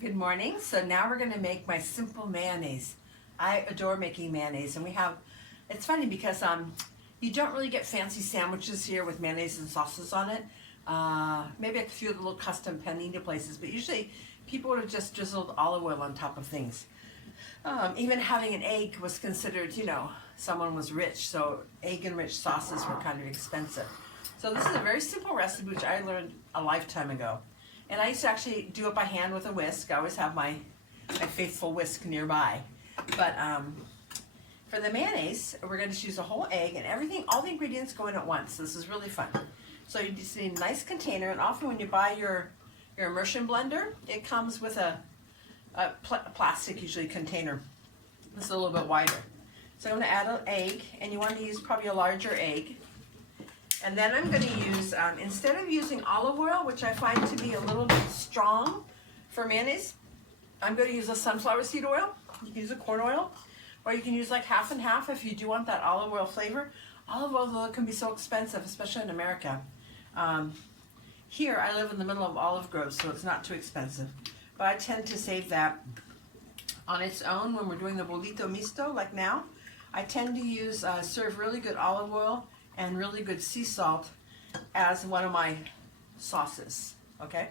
Good morning. So now we're going to make my simple mayonnaise. I adore making mayonnaise, and it's funny because you don't really get fancy sandwiches here with mayonnaise and sauces on it. Maybe a few little custom panini places, but usually people would have just drizzled olive oil on top of things. Even having an egg was considered, someone was rich, so egg and rich sauces were kind of expensive. So this is a very simple recipe which I learned a lifetime ago. And I used to actually do it by hand with a whisk. I always have my faithful whisk nearby. But for the mayonnaise, we're going to use a whole egg and everything, all the ingredients go in at once. This is really fun. So you just need a nice container, and often when you buy your immersion blender, it comes with a plastic, usually, container. This is a little bit wider. So I'm going to add an egg, and you want to use probably a larger egg. And then I'm going to use, instead of using olive oil, which I find to be a little bit strong for mayonnaise, I'm going to use a sunflower seed oil. You can use a corn oil, or you can use like half and half if you do want that olive oil flavor. Olive oil, though, can be so expensive, especially in America. Here, I live in the middle of olive groves, so it's not too expensive. But I tend to save that on its own when we're doing the bolito misto, like now. I tend to serve really good olive oil and really good sea salt as one of my sauces, okay?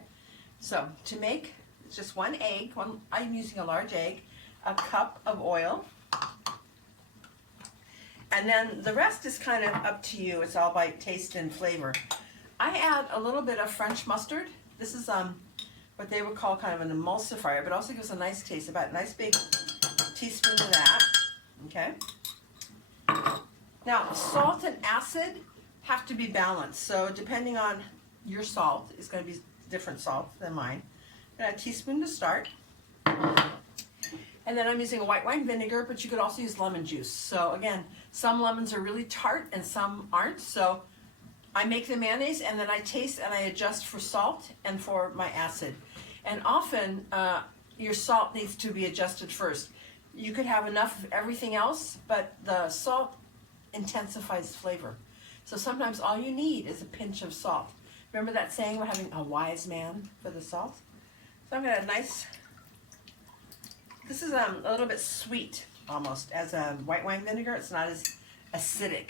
So to make, it's just one egg, I'm using a large egg, a cup of oil, and then the rest is kind of up to you. It's all by taste and flavor. I add a little bit of French mustard. This is what they would call kind of an emulsifier, but also gives a nice taste, about a nice big teaspoon of that, okay? Now, salt and acid have to be balanced. So depending on your salt, it's going to be different salt than mine. And a teaspoon to start. And then I'm using a white wine vinegar, but you could also use lemon juice. So again, some lemons are really tart and some aren't. So I make the mayonnaise and then I taste and I adjust for salt and for my acid. And often your salt needs to be adjusted first. You could have enough of everything else, but the salt intensifies flavor. So sometimes all you need is a pinch of salt. Remember that saying about having a wise man for the salt? So I'm going to this is a little bit sweet almost as a white wine vinegar. It's not as acidic.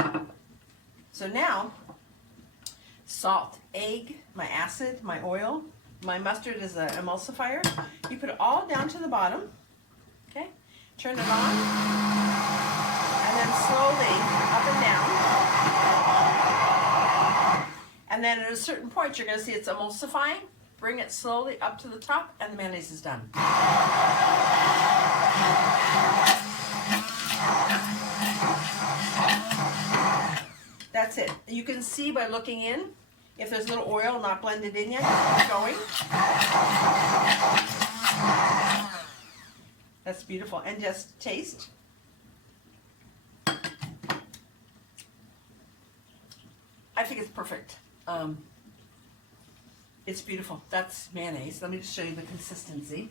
So now, salt, egg, my acid, my oil, my mustard is an emulsifier. You put it all down to the bottom, okay? Turn it on, and then slowly up and down. And then at a certain point, you're going to see it's emulsifying. Bring it slowly up to the top, and the mayonnaise is done. That's it. You can see by looking in, if there's a little oil not blended in yet, just keep going. That's beautiful. And just taste. I think it's perfect. It's beautiful. That's mayonnaise. Let me just show you the consistency.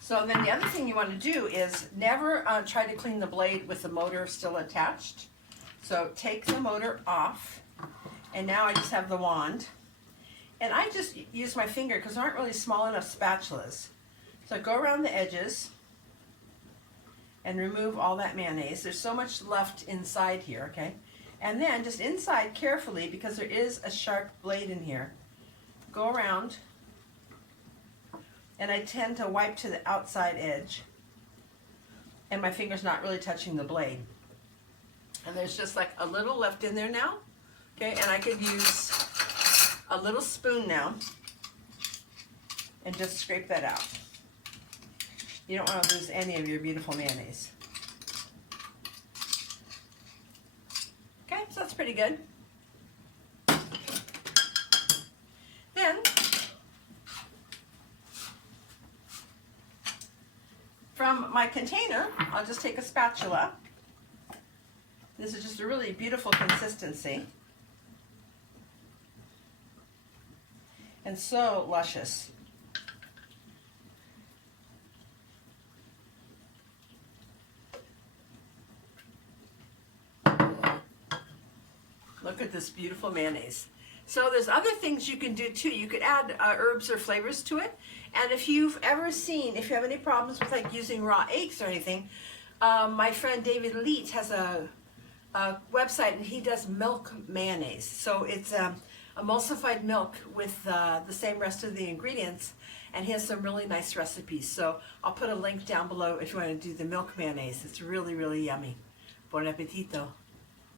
So then the other thing you want to do is never try to clean the blade with the motor still attached. So take the motor off, and now I just have the wand. And I just use my finger because there aren't really small enough spatulas. So I go around the edges and remove all that mayonnaise. There's so much left inside here, okay? And then just inside carefully, because there is a sharp blade in here, go around, and I tend to wipe to the outside edge, and my finger's not really touching the blade. And there's just like a little left in there now, okay? And I could use a little spoon now and just scrape that out. You don't want to lose any of your beautiful mayonnaise. Okay, so that's pretty good. Then, from my container, I'll just take a spatula. This is just a really beautiful consistency. And so luscious. Look at this beautiful mayonnaise. So there's other things you can do too. You could add herbs or flavors to it. And if you've ever seen, if you have any problems with like using raw eggs or anything, my friend David Leet has a website and he does milk mayonnaise. So it's emulsified milk with the same rest of the ingredients, and he has some really nice recipes. So I'll put a link down below if you want to do the milk mayonnaise. It's really, really yummy. Buon appetito.